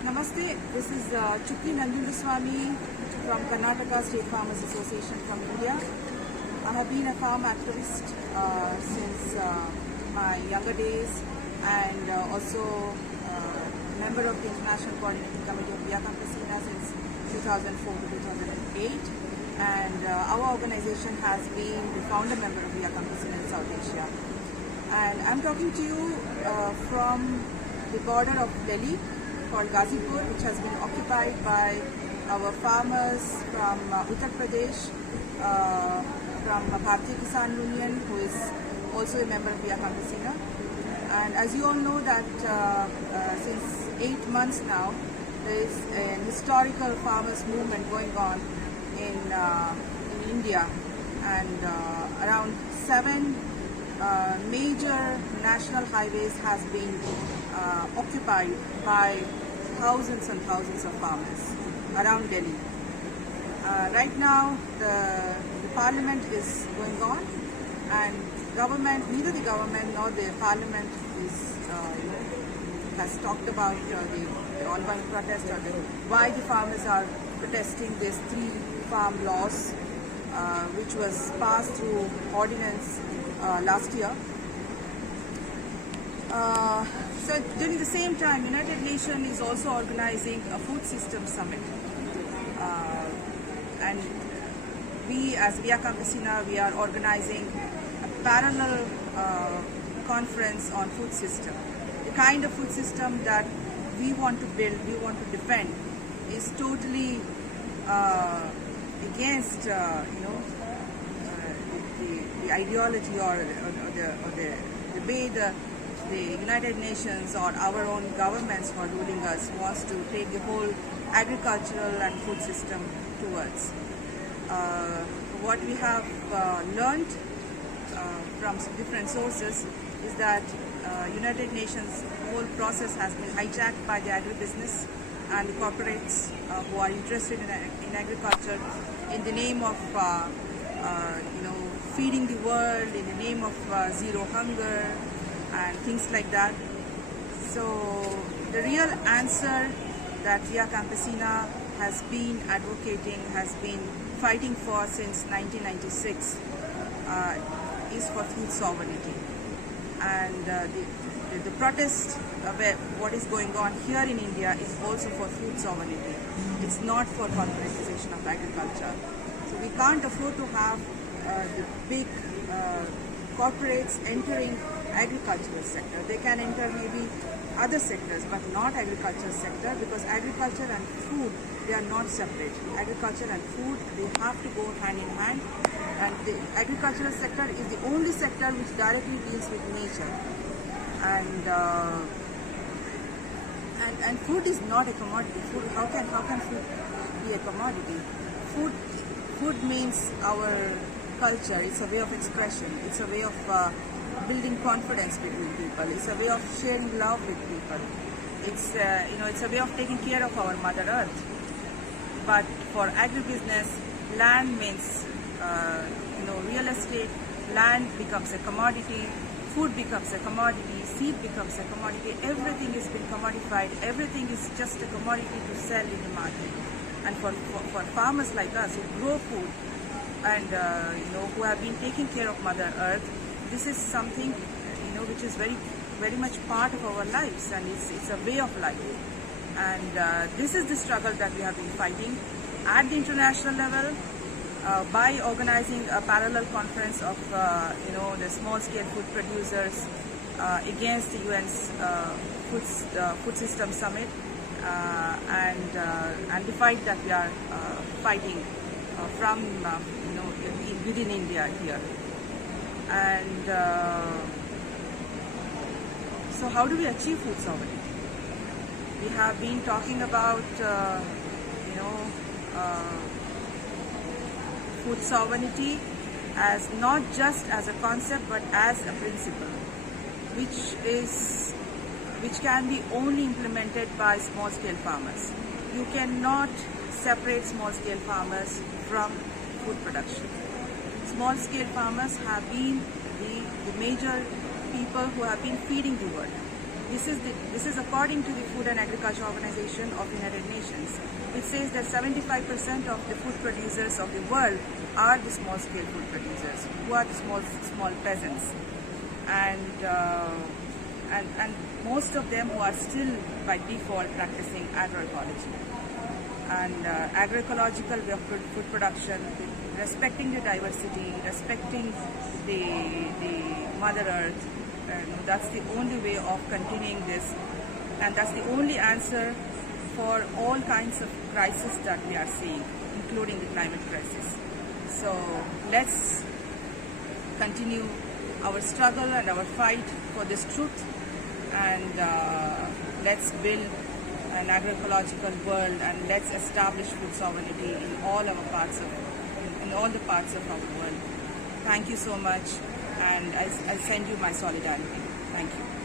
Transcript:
Namaste, this is Chukki Nanjundaswamy from Karnataka State Farmers Association from India. I have been a farm activist since my younger days and also member of the International Coordinating Committee of Via Campesina since 2004 to 2008. And our organization has been the founder member of Via Campesina in South Asia. And I'm talking to you from the border of Delhi, called Ghazipur, which has been occupied by our farmers from Uttar Pradesh, from Bharatiya Kisan Union, who is also a member of Via Campesina. And as you all know that since 8 months now, there is an historical farmers movement going on in India, and around 7 major national highways has been occupied by thousands and thousands of farmers around Delhi. Right now, the parliament is going on, and neither the government nor the parliament has talked about the ongoing protest or why the farmers are protesting these 3 farm laws, which was passed through ordinance last year. So during the same time, United Nations is also organizing a food system summit, and we as Via Campesina, we are organizing a parallel conference on food system. The kind of food system that we want to build, we want to defend, is totally against the ideology or the way the United Nations or our own governments who are ruling us wants to take the whole agricultural and food system towards. What we have learned from different sources is that United Nations whole process has been hijacked by the agribusiness and the corporates who are interested in agriculture in the name of feeding the world, in the name of zero hunger and things like that. So the real answer that Via Campesina has been advocating, has been fighting for since 1996 is for food sovereignty. And the protest what is going on here in India is also for food sovereignty. It's not for corporatization of agriculture. So we can't afford to have the big corporates entering agricultural sector. They can enter maybe other sectors, but not agricultural sector, because agriculture and food, they are not separate. Agriculture and food, they have to go hand in hand, and the agricultural sector is the only sector which directly deals with nature. And food is not a commodity. Food, how can food be a commodity? Food means our culture. It's a way of expression. It's a way of building confidence between people. It's a way of sharing love with people. It's it's a way of taking care of our Mother Earth. But for agribusiness, land means real estate. Land becomes a commodity. Food becomes a commodity. Seed becomes a commodity. Everything has been commodified. Everything is just a commodity to sell in the market. And for farmers like us who grow food and who have been taking care of Mother Earth, this is something which is very, very much part of our lives, and it's a way of life. And this is the struggle that we have been fighting at the international level by organizing a parallel conference of the small-scale food producers against the UN's food system summit, and the fight that we are fighting from within India here. And so how do we achieve food sovereignty? We have been talking about food sovereignty as not just as a concept but as a principle, which can be only implemented by small-scale farmers. You cannot separate small-scale farmers from food production. Small-scale farmers have been the major people who have been feeding the world. This is according to the Food and Agriculture Organization of United Nations, which says that 75% of the food producers of the world are the small-scale food producers, who are the small peasants, and most of them who are still by default practicing agroecology. And agroecological way of food production, respecting the diversity, respecting the Mother Earth, that's the only way of continuing this, and that's the only answer for all kinds of crises that we are seeing, including the climate crisis. So let's continue our struggle and our fight for this truth, and let's build an agroecological world, and let's establish food sovereignty in all the parts of our world. Thank you so much, and I send you my solidarity. Thank you.